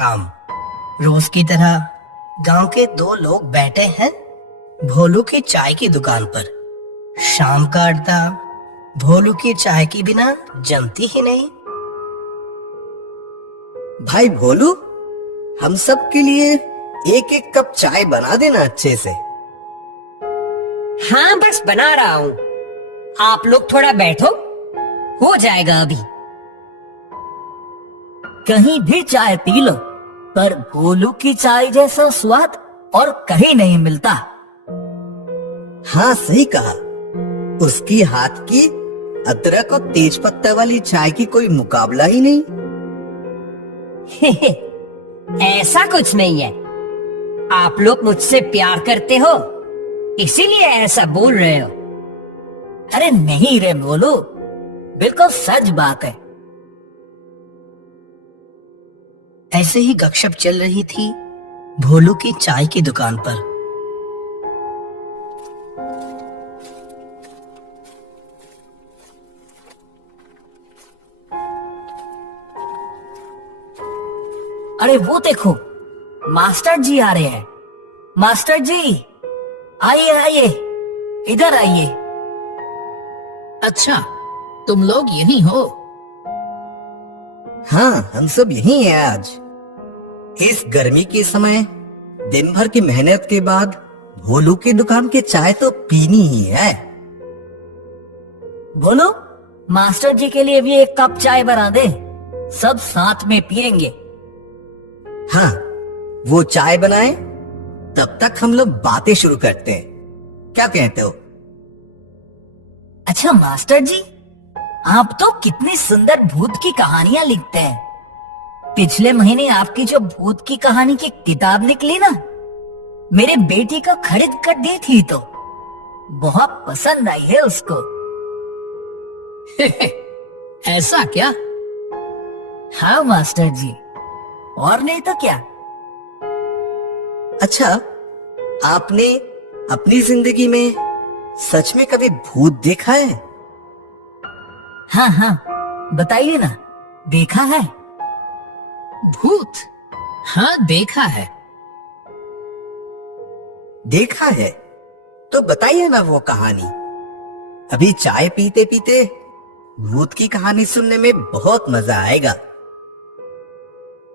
शाम। रोज की तरह गांव के दो लोग बैठे हैं भोलू की चाय की दुकान पर। शाम का अड्डा भोलू की चाय के बिना जमती ही नहीं। भाई भोलू, हम सब के लिए एक एक कप चाय बना देना अच्छे से। हाँ, बस बना रहा हूँ। आप लोग थोड़ा बैठो, हो जाएगा अभी। कहीं भी चाय पी लो, पर भोलू की चाय जैसा स्वाद और कहीं नहीं मिलता। हाँ, सही कहा। उसकी हाथ की अदरक और तेज पत्ता वाली चाय की कोई मुकाबला ही नहीं। ऐसा कुछ नहीं है। आप लोग मुझसे प्यार करते हो, इसीलिए ऐसा बोल रहे हो। अरे नहीं रे भोलू, बिल्कुल सच बात है। ऐसे ही गपशप चल रही थी भोलू की चाय की दुकान पर। अरे वो देखो, मास्टर जी आ रहे हैं। मास्टर जी, आइए आइए, इधर आइए। अच्छा, तुम लोग यहीं हो? हाँ, हम सब यहीं हैं आज। इस गर्मी के समय दिन भर की मेहनत के बाद भोलू की दुकान की चाय तो पीनी ही है। भोलू, मास्टर जी के लिए भी एक कप चाय बना दे, सब साथ में पियेंगे। हाँ, वो चाय बनाए, तब तक हम लोग बातें शुरू करते हैं। क्या कहते हो? अच्छा मास्टर जी, आप तो कितनी सुंदर भूत की कहानियां लिखते हैं। पिछले महीने आपकी जो भूत की कहानी की किताब निकली ना, मेरे बेटी को खरीद कर दी थी, तो बहुत पसंद आई है उसको। ऐसा क्या? हाँ मास्टर जी, और नहीं तो क्या। अच्छा, आपने अपनी जिंदगी में सच में कभी भूत देखा है? हाँ हाँ, बताइए ना, देखा है? भूत? हाँ, देखा है। देखा है तो बताइए ना वो कहानी। अभी चाय पीते पीते भूत की कहानी सुनने में बहुत मजा आएगा।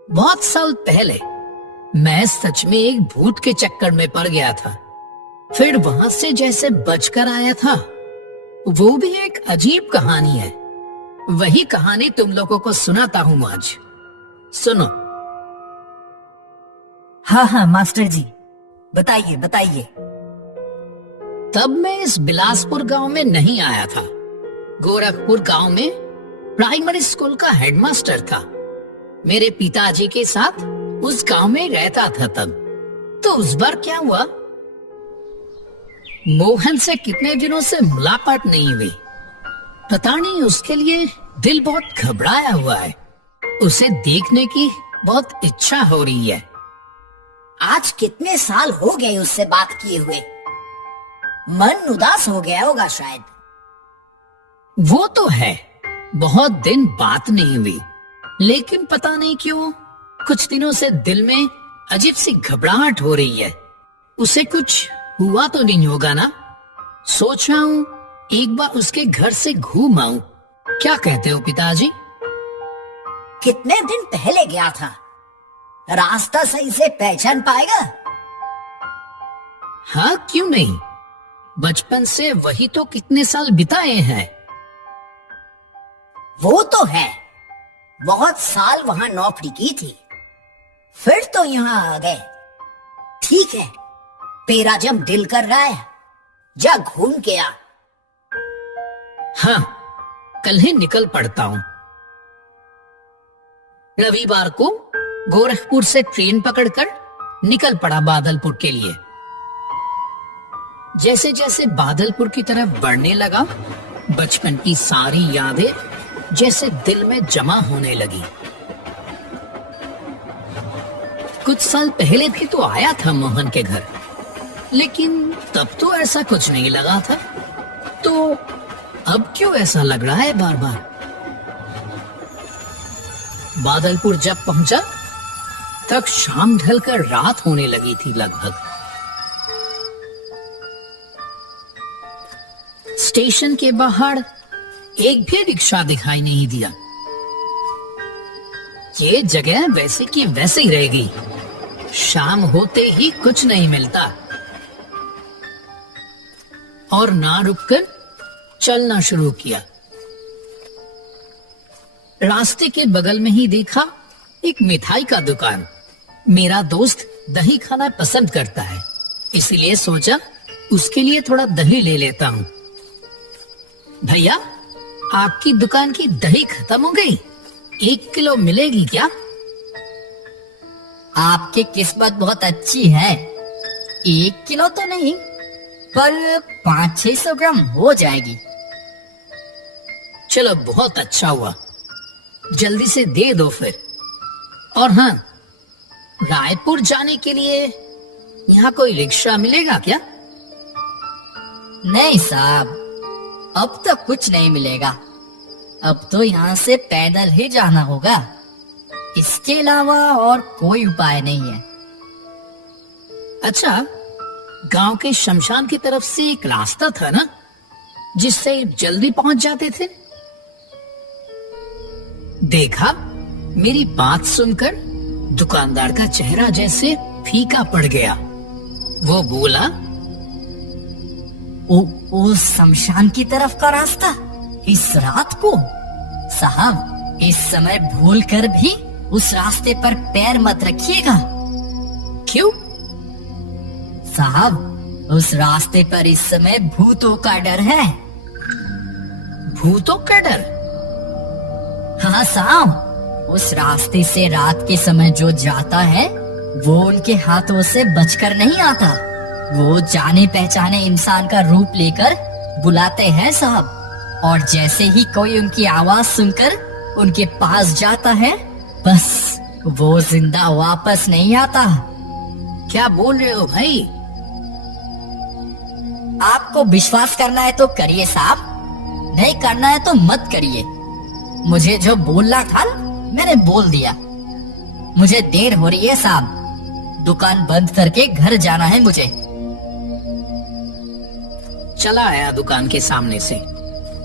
बहुत साल पहले मैं सच में एक भूत के चक्कर में पड़ गया था। फिर वहां से जैसे बचकर आया था। वो भी एक अजीब कहानी है। वही कहानी तुम लोगों को सुनाता हूँ आज। सुनो। हाँ हाँ मास्टर जी, बताइए बताइए। तब मैं इस बिलासपुर गांव में नहीं आया था। गोरखपुर गांव में प्राइमरी स्कूल का हेडमास्टर था। मेरे पिताजी के साथ उस गांव में रहता था तब। तो उस बार क्या हुआ, मोहन से कितने दिनों से मुलाकात नहीं हुई। पता नहीं, उसके लिए दिल बहुत घबराया हुआ है। उसे देखने की बहुत इच्छा हो रही है। आज कितने साल हो गए उससे बात किए हुए। मन उदास हो गया होगा शायद। वो तो है, बहुत दिन बात नहीं हुई, लेकिन पता नहीं क्यों कुछ दिनों से दिल में अजीब सी घबराहट हो रही है। उसे कुछ हुआ तो नहीं होगा ना। सोच रहा हूँ एक बार उसके घर से घूम आऊं। क्या कहते हो पिताजी? कितने दिन पहले गया था, रास्ता सही से पहचान पाएगा? हाँ, क्यों नहीं। बचपन से वही तो कितने साल बिताए हैं। वो तो है, बहुत साल वहां नौकरी की थी, फिर तो यहाँ आ गए। ठीक है, तेरा जब दिल कर रहा है, जा घूम के आ। हाँ, कल ही निकल पड़ता हूँ। रविवार को गोरखपुर से ट्रेन पकड़कर निकल पड़ा बादलपुर के लिए। जैसे जैसे बादलपुर की तरफ बढ़ने लगा, बचपन की सारी यादें जैसे दिल में जमा होने लगी। कुछ साल पहले भी तो आया था मोहन के घर, लेकिन तब तो ऐसा कुछ नहीं लगा था। तो अब क्यों ऐसा लग रहा है बार बार? बादलपुर जब पहुंचा तक शाम ढलकर रात होने लगी थी लगभग। स्टेशन के बाहर एक भी रिक्शा दिखाई नहीं दिया। ये जगह वैसे की वैसे ही रह गई। शाम होते ही कुछ नहीं मिलता और ना रुककर चलना शुरू किया। रास्ते के बगल में ही देखा एक मिठाई का दुकान। मेरा दोस्त दही खाना पसंद करता है, इसीलिए सोचा उसके लिए थोड़ा दही ले लेता हूँ। भैया, आपकी दुकान की दही खत्म हो गई, 1 किलो मिलेगी क्या? आपकी किस्मत बहुत अच्छी है। 1 किलो तो नहीं, पर 500-600 ग्राम हो जाएगी। चलो, बहुत अच्छा हुआ, जल्दी से दे दो फिर। और हाँ, रायपुर जाने के लिए यहाँ कोई रिक्शा मिलेगा क्या? नहीं साहब, अब तो कुछ नहीं मिलेगा। अब तो यहाँ से पैदल ही जाना होगा। इसके अलावा और कोई उपाय नहीं है। अच्छा, गांव के शमशान की तरफ से एक रास्ता था ना, जिससे जल्दी पहुंच जाते थे? देखा, मेरी बात सुनकर दुकानदार का चेहरा जैसे फीका पड़ गया। वो बोला, उस शमशान की तरफ का रास्ता इस रात को? साहब, इस समय भूल कर भी उस रास्ते पर पैर मत रखिएगा। क्यों? साहब, उस रास्ते पर इस समय भूतों का डर है। भूतों का डर? हाँ साहब, उस रास्ते से रात के समय जो जाता है वो उनके हाथों से बचकर नहीं आता। वो जाने पहचाने इंसान का रूप लेकर बुलाते हैं साहब, और जैसे ही कोई उनकी आवाज सुनकर उनके पास जाता है, बस वो जिंदा वापस नहीं आता। क्या बोल रहे हो भाई? आपको विश्वास करना है तो करिए साहब, नहीं करना है तो मत करिए। मुझे जो बोलना था मैंने बोल दिया। मुझे देर हो रही है साहब, दुकान बंद करके घर जाना है मुझे। चला आया दुकान के सामने से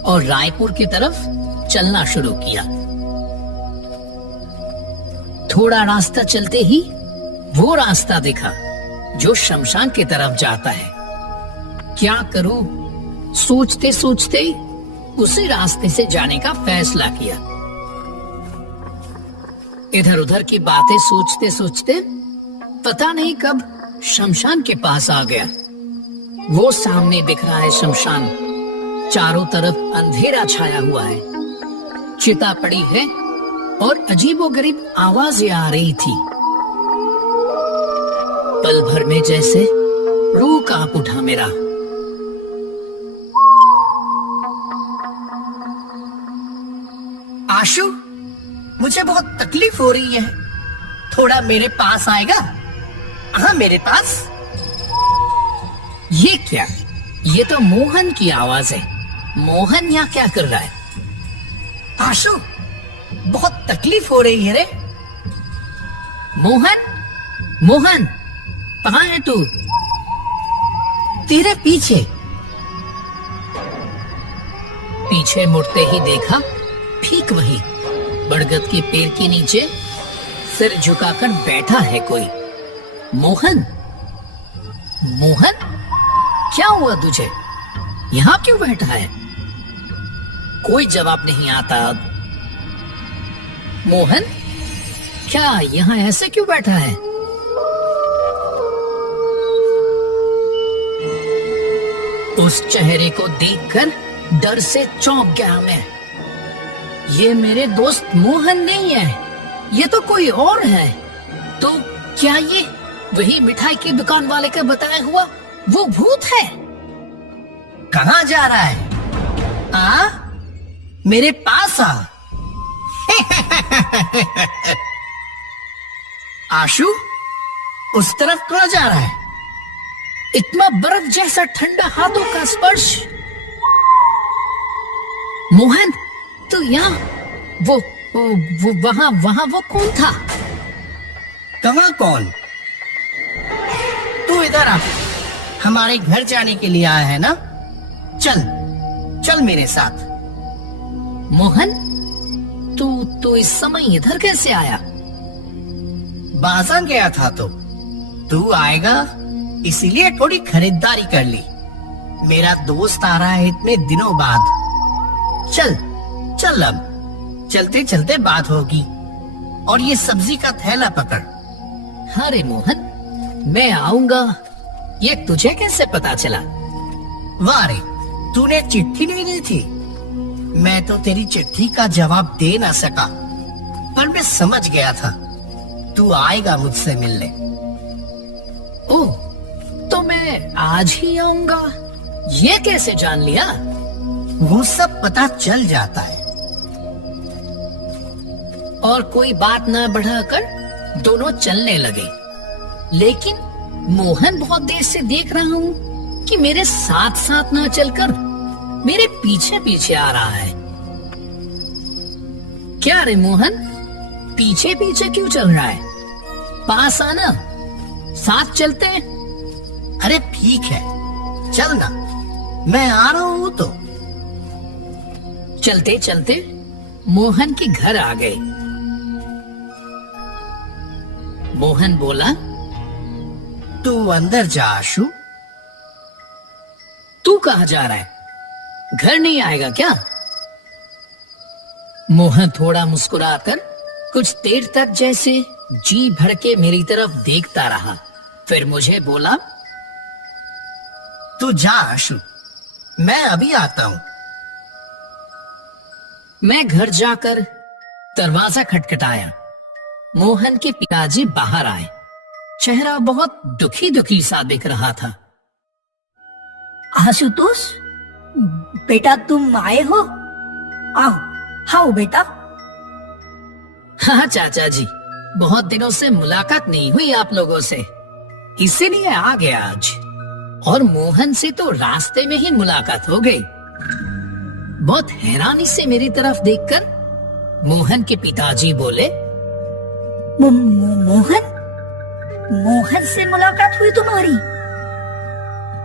और रायपुर की तरफ चलना शुरू किया। थोड़ा रास्ता चलते ही वो रास्ता दिखा जो शमशान की तरफ जाता है। क्या करूं, सोचते सोचते उसी रास्ते से जाने का फैसला किया। इधर उधर की बातें सोचते सोचते पता नहीं कब शमशान के पास आ गया। वो सामने दिख रहा है शमशान, चारों तरफ अंधेरा छाया हुआ है, चिता पड़ी है और अजीबोगरीब आवाजें आ रही थी। पल भर में जैसे रूह कांप उठा मेरा। आशु, मुझे बहुत तकलीफ हो रही है, थोड़ा मेरे पास आएगा? हाँ, मेरे पास। ये क्या? ये तो मोहन की आवाज है। मोहन यहाँ क्या कर रहा है? आशु, बहुत तकलीफ हो रही है रे। मोहन, मोहन, कहाँ है तू? तेरे पीछे। पीछे मुड़ते ही देखा, ठीक वही बरगद के पेड़ के नीचे सिर झुकाकर बैठा है कोई। मोहन, मोहन, क्या हुआ तुझे? यहाँ क्यों बैठा है? कोई जवाब नहीं आता। मोहन, क्या यहाँ ऐसे क्यों बैठा है? उस चेहरे को देखकर डर से चौंक गया मैं। ये मेरे दोस्त मोहन नहीं है, ये तो कोई और है। तो क्या ये वही मिठाई की दुकान वाले का बताया हुआ वो भूत है? कहाँ जा रहा है? मेरे पास आ। आशु, उस तरफ कहाँ जा रहा है? इतना बर्फ जैसा ठंडा हाथों का स्पर्श। मोहन, तो यहाँ वो वहां वो कौन था? कहाँ कौन? तू इधर आ, हमारे घर जाने के लिए आया है ना? चल चल मेरे साथ। मोहन, तू इस समय इधर कैसे आया? बाजार गया था तो तू आएगा इसीलिए थोड़ी खरीदारी कर ली। मेरा दोस्त आ रहा है इतने दिनों बाद। चल चल, अब चलते चलते बात होगी। और ये सब्जी का थैला पकड़। अरे मोहन, मैं आऊंगा ये तुझे कैसे पता चला? वाह रे, तूने चिट्ठी नहीं दी थी। मैं तो तेरी चिट्ठी का जवाब दे ना सका, पर मैं समझ गया था तू आएगा मुझसे मिलने। ओह, तो मैं आज ही आऊंगा, ये कैसे जान लिया? वो सब पता चल जाता है। और कोई बात न बढ़ाकर दोनों चलने लगे। लेकिन मोहन बहुत देर से देख रहा हूँ कि मेरे साथ साथ न चलकर मेरे पीछे पीछे आ रहा है। क्या रे मोहन, पीछे पीछे क्यों चल रहा है? पास आना, साथ चलते हैं। अरे ठीक है, चल ना, मैं आ रहा हूँ तो। चलते चलते मोहन के घर आ गए। मोहन बोला, तू अंदर जा आशु। तू कहाँ जा रहा है? घर नहीं आएगा क्या? मोहन थोड़ा मुस्कुराकर कुछ देर तक जैसे जी भर के मेरी तरफ देखता रहा। फिर मुझे बोला, तू जा आशु, मैं अभी आता हूँ। मैं घर जाकर दरवाजा खटखटाया। मोहन के पिताजी बाहर आए। चेहरा बहुत दुखी दुखी सा दिख रहा था। आशुतोष, बेटा तुम आए हो? आओ आओ बेटा। हाँ चाचा जी, बहुत दिनों से मुलाकात नहीं हुई आप लोगों से, इसीलिए आ गया आज। और मोहन से तो रास्ते में ही मुलाकात हो गई। बहुत हैरानी से मेरी तरफ देखकर मोहन के पिताजी बोले, मोहन, मोहन से मुलाकात हुई तुम्हारी?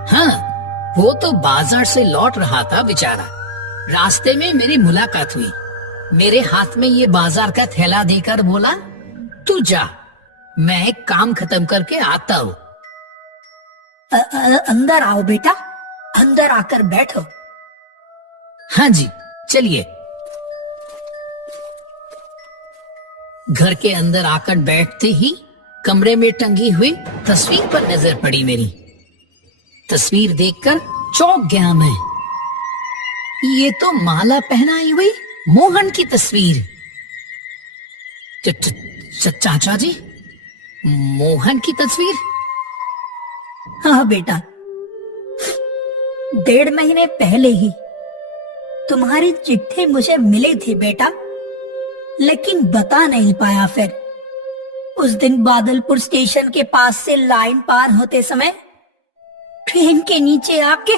हाँ, वो तो बाजार से लौट रहा था बेचारा। रास्ते में मेरी मुलाकात हुई। मेरे हाथ में ये बाजार का थैला देकर बोला, तू जा, मैं एक काम खत्म करके आता हूँ। अंदर आओ बेटा, अंदर आकर बैठो। हाँ जी, चलिए। घर के अंदर आकर बैठते ही कमरे में टंगी हुई तस्वीर पर नजर पड़ी मेरी। तस्वीर देखकर चौंक गया मैं। ये तो माला पहनाई हुई मोहन की तस्वीर। चाचा जी, मोहन की तस्वीर? हाँ बेटा, 1.5 महीने पहले ही तुम्हारी चिट्ठी मुझे मिली थी बेटा, लेकिन बता नहीं पाया। फिर उस दिन बादलपुर स्टेशन के पास से लाइन पार होते समय ट्रेन के नीचे आके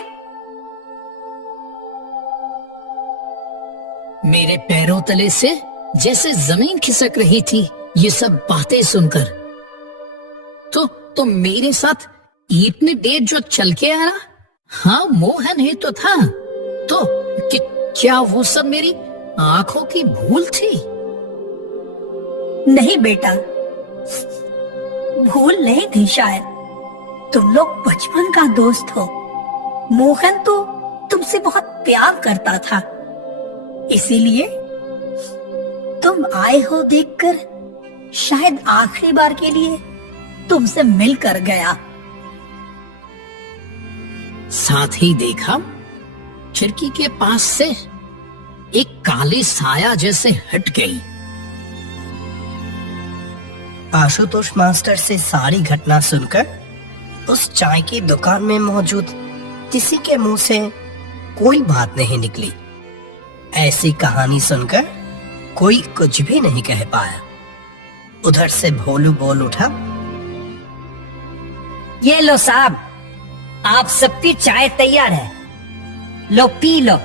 मेरे पैरों तले से जैसे जमीन खिसक रही थी ये सब बातें सुनकर। तो मेरे साथ इतनी देर जो चल के आ रहा, हाँ मोहन ही तो था। तो क्या वो सब मेरी आंखों की भूल थी? नहीं बेटा, भूल नहीं थी शायद। तुम लोग बचपन का दोस्त हो। मोहन तो तुमसे बहुत प्यार करता था, इसीलिए तुम आए हो देखकर शायद आखिरी बार के लिए तुमसे मिलकर गया। साथ ही देखा खिड़की के पास से एक काली साया जैसे हट गई। आशुतोष मास्टर से सारी घटना सुनकर उस चाय की दुकान में मौजूद किसी के मुंह से कोई बात नहीं निकली। ऐसी कहानी सुनकर कोई कुछ भी नहीं कह पाया। उधर से भोलू बोल उठा, ये लो साहब, आप सबकी चाय तैयार है, लो पी लो।